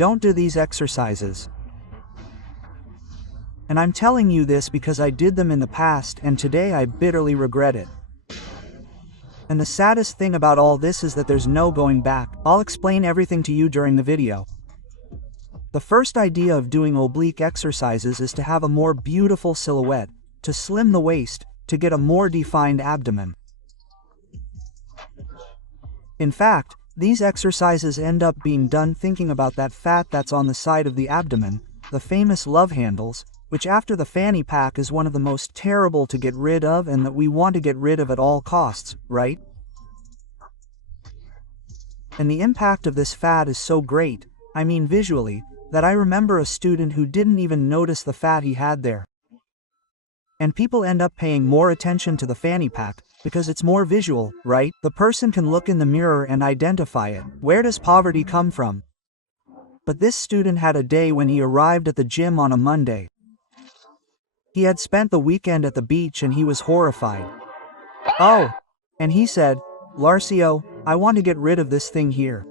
Don't do these exercises. And I'm telling you this because I did them in the past and today I bitterly regret it. And the saddest thing about all this is that there's no going back. I'll explain everything to you during the video. The first idea of doing oblique exercises is to have a more beautiful silhouette, to slim the waist, to get a more defined abdomen. In fact, these exercises end up being done thinking about that fat that's on the side of the abdomen, the famous love handles, which after the fanny pack is one of the most terrible to get rid of and that we want to get rid of at all costs, right? And the impact of this fat is so great, I mean visually, that I remember a student who didn't even notice the fat he had there. And people end up paying more attention to the fanny pack, because it's more visual, right? The person can look in the mirror and identify it. Where does poverty come from? But this student had a day when he arrived at the gym on a Monday. He had spent the weekend at the beach and he was horrified. Oh! And he said, "Larcio, I want to get rid of this thing here."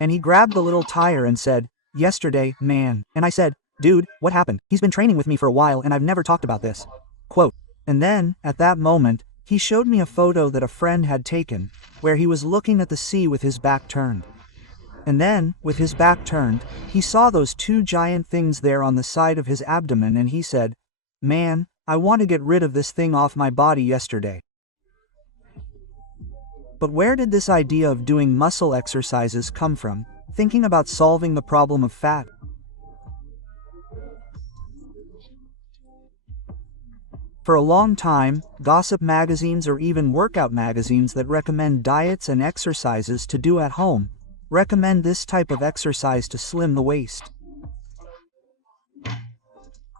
And he grabbed the little tire and said, "Yesterday, man." And I said, "Dude, what happened? He's been training with me for a while and I've never talked about this." Quote. And then, at that moment, he showed me a photo that a friend had taken, where he was looking at the sea with his back turned. And then, with his back turned, he saw those two giant things there on the side of his abdomen and he said, "Man, I want to get rid of this thing off my body yesterday." But where did this idea of doing muscle exercises come from, thinking about solving the problem of fat? For a long time, gossip magazines or even workout magazines that recommend diets and exercises to do at home, recommend this type of exercise to slim the waist.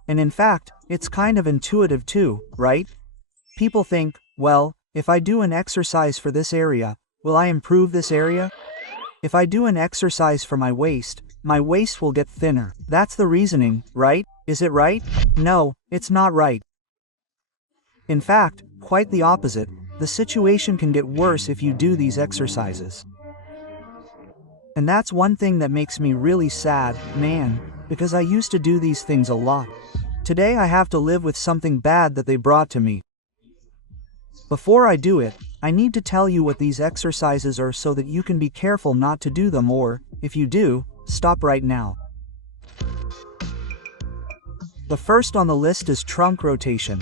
And in fact, it's kind of intuitive too, right? People think, well, if I do an exercise for this area, will I improve this area? If I do an exercise for my waist will get thinner. That's the reasoning, right? Is it right? No, it's not right. In fact, quite the opposite. The situation can get worse if you do these exercises. And that's one thing that makes me really sad, man, because I used to do these things a lot. Today I have to live with something bad that they brought to me. Before I do it, I need to tell you what these exercises are so that you can be careful not to do them or, if you do, stop right now. The first on the list is trunk rotation.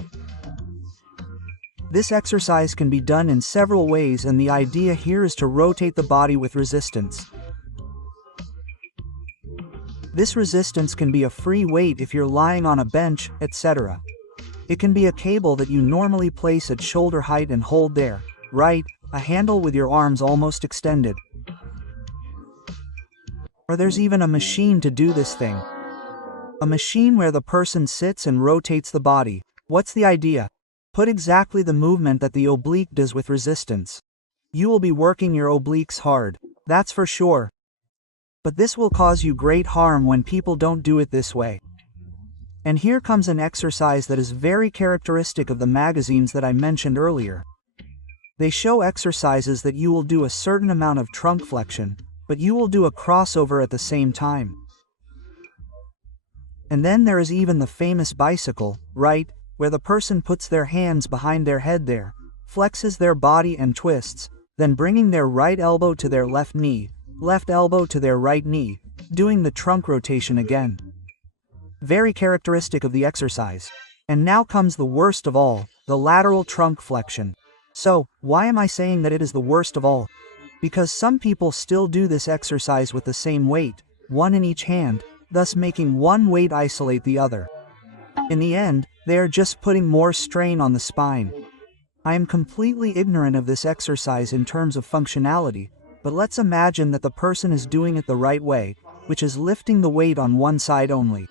This exercise can be done in several ways and the idea here is to rotate the body with resistance. This resistance can be a free weight if you're lying on a bench, etc. It can be a cable that you normally place at shoulder height and hold there, right, a handle with your arms almost extended. Or there's even a machine to do this thing. A machine where the person sits and rotates the body. What's the idea? Put exactly the movement that the oblique does with resistance. You will be working your obliques hard, that's for sure. But this will cause you great harm when people don't do it this way. And here comes an exercise that is very characteristic of the magazines that I mentioned earlier. They show exercises that you will do a certain amount of trunk flexion, but you will do a crossover at the same time. And then there is even the famous bicycle, right, where the person puts their hands behind their head there, flexes their body and twists, then bringing their right elbow to their left knee, left elbow to their right knee, doing the trunk rotation again. Very characteristic of the exercise. And now comes the worst of all, the lateral trunk flexion. So, why am I saying that it is the worst of all? Because some people still do this exercise with the same weight, one in each hand, thus making one weight isolate the other. In the end, they are just putting more strain on the spine. I am completely ignorant of this exercise in terms of functionality, but let's imagine that the person is doing it the right way, which is lifting the weight on one side only.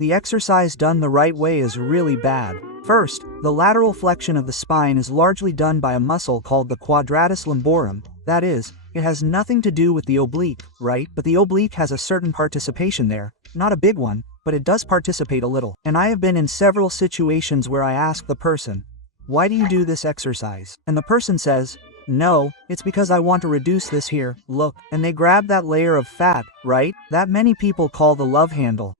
The exercise done the right way is really bad. First, the lateral flexion of the spine is largely done by a muscle called the quadratus lumborum, that is, it has nothing to do with the oblique, right? But the oblique has a certain participation there, not a big one, but it does participate a little. And I have been in several situations where I ask the person, "Why do you do this exercise?" And the person says, no, it's because I want to reduce this here, look, and they grab that layer of fat, right? That many people call the love handle.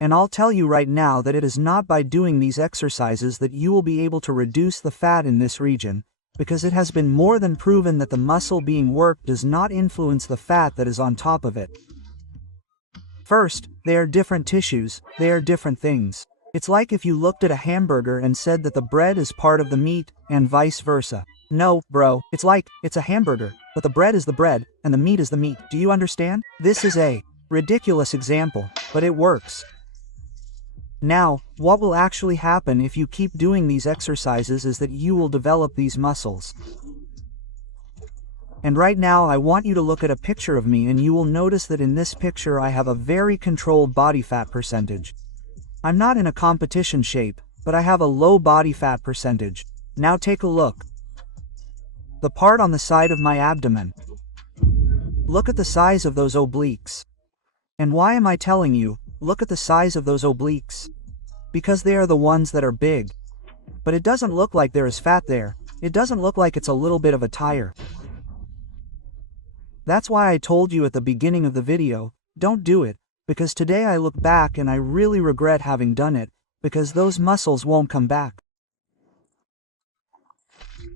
And I'll tell you right now that it is not by doing these exercises that you will be able to reduce the fat in this region, because it has been more than proven that the muscle being worked does not influence the fat that is on top of it. First, they are different tissues, they are different things. It's like if you looked at a hamburger and said that the bread is part of the meat, and vice versa. No, bro, it's like, it's a hamburger, but the bread is the bread, and the meat is the meat. Do you understand? This is a ridiculous example, but it works. Now, what will actually happen if you keep doing these exercises is that you will develop these muscles. And right now I want you to look at a picture of me and you will notice that in this picture I have a very controlled body fat percentage. I'm not in a competition shape, but I have a low body fat percentage. Now take a look. The part on the side of my abdomen. Look at the size of those obliques. And why am I telling you, look at the size of those obliques? Because they are the ones that are big. But it doesn't look like there is fat there. It doesn't look like it's a little bit of a tire. That's why I told you at the beginning of the video, don't do it, because today I look back and I really regret having done it, because those muscles won't come back.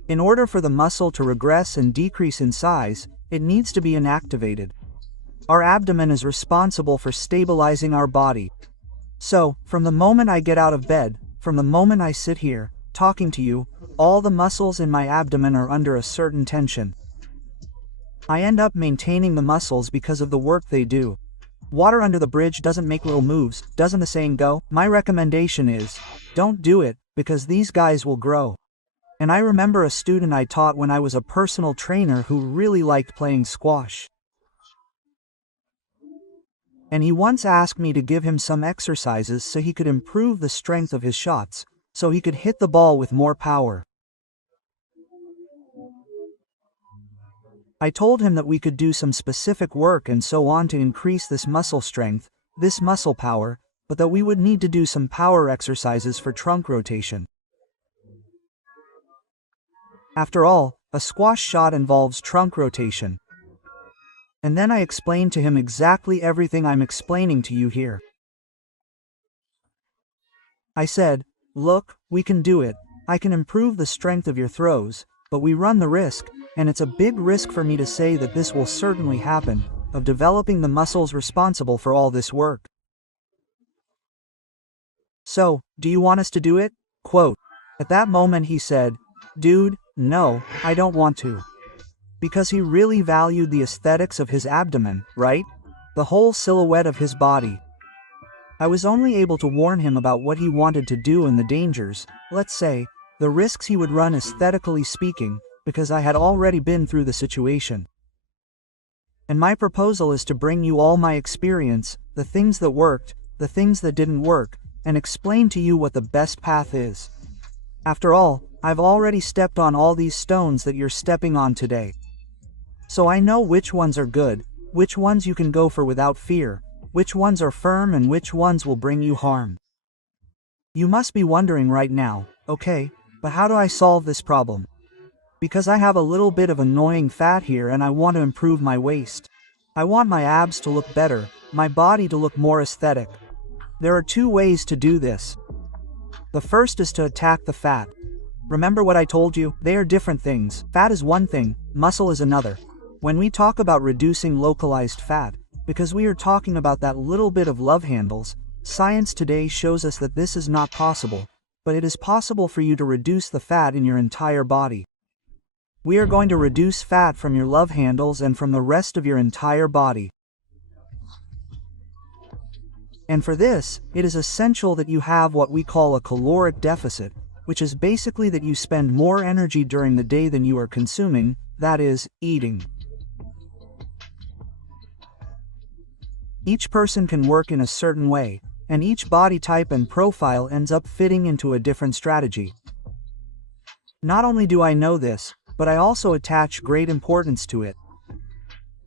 In order for the muscle to regress and decrease in size, it needs to be inactivated. Our abdomen is responsible for stabilizing our body. So, from the moment I get out of bed, from the moment I sit here, talking to you, all the muscles in my abdomen are under a certain tension. I end up maintaining the muscles because of the work they do. Water under the bridge doesn't make little moves, doesn't the saying go? My recommendation is, don't do it, because these guys will grow. And I remember a student I taught when I was a personal trainer who really liked playing squash. And he once asked me to give him some exercises so he could improve the strength of his shots, so he could hit the ball with more power. I told him that we could do some specific work and so on to increase this muscle strength, this muscle power, but that we would need to do some power exercises for trunk rotation. After all, a squash shot involves trunk rotation. And then I explained to him exactly everything I'm explaining to you here. I said, look, we can do it, I can improve the strength of your throws, but we run the risk, and it's a big risk for me to say that this will certainly happen, of developing the muscles responsible for all this work. So, do you want us to do it? Quote. At that moment he said, dude, no, I don't want to. Because he really valued the aesthetics of his abdomen, right? The whole silhouette of his body. I was only able to warn him about what he wanted to do and the dangers, let's say, the risks he would run aesthetically speaking, because I had already been through the situation. And my proposal is to bring you all my experience, the things that worked, the things that didn't work, and explain to you what the best path is. After all, I've already stepped on all these stones that you're stepping on today. So I know which ones are good, which ones you can go for without fear, which ones are firm and which ones will bring you harm. You must be wondering right now, okay, but how do I solve this problem? Because I have a little bit of annoying fat here and I want to improve my waist. I want my abs to look better, my body to look more aesthetic. There are two ways to do this. The first is to attack the fat. Remember what I told you? They are different things. Fat is one thing, muscle is another. When we talk about reducing localized fat, because we are talking about that little bit of love handles, science today shows us that this is not possible, but it is possible for you to reduce the fat in your entire body. We are going to reduce fat from your love handles and from the rest of your entire body. And for this, it is essential that you have what we call a caloric deficit, which is basically that you spend more energy during the day than you are consuming, that is, eating. Each person can work in a certain way, and each body type and profile ends up fitting into a different strategy. Not only do I know this, but I also attach great importance to it.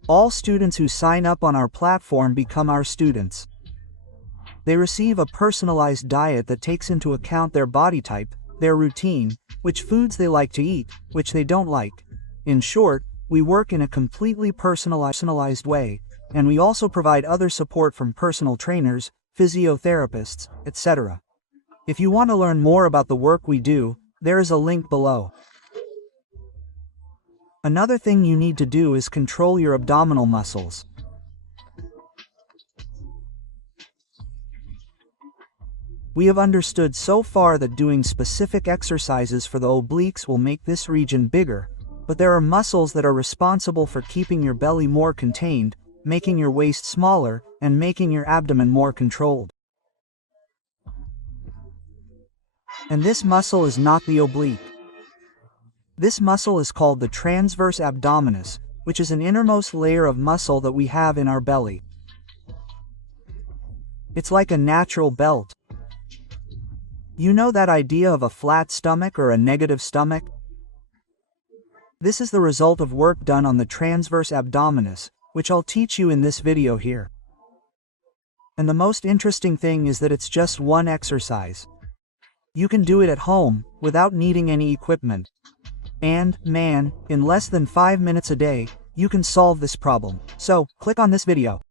All students who sign up on our platform become our students. They receive a personalized diet that takes into account their body type, their routine, which foods they like to eat, which they don't like. In short, we work in a completely personalized way, and we also provide other support from personal trainers, physiotherapists, etc. If you want to learn more about the work we do, there is a link below. Another thing you need to do is control your abdominal muscles. We have understood so far that doing specific exercises for the obliques will make this region bigger, but there are muscles that are responsible for keeping your belly more contained, making your waist smaller, and making your abdomen more controlled. And this muscle is not the oblique. This muscle is called the transverse abdominis, which is an innermost layer of muscle that we have in our belly. It's like a natural belt. You know that idea of a flat stomach or a negative stomach? This is the result of work done on the transverse abdominis, which I'll teach you in this video here. And the most interesting thing is that it's just one exercise. You can do it at home, without needing any equipment. And, man, in less than 5 minutes a day, you can solve this problem. So, click on this video.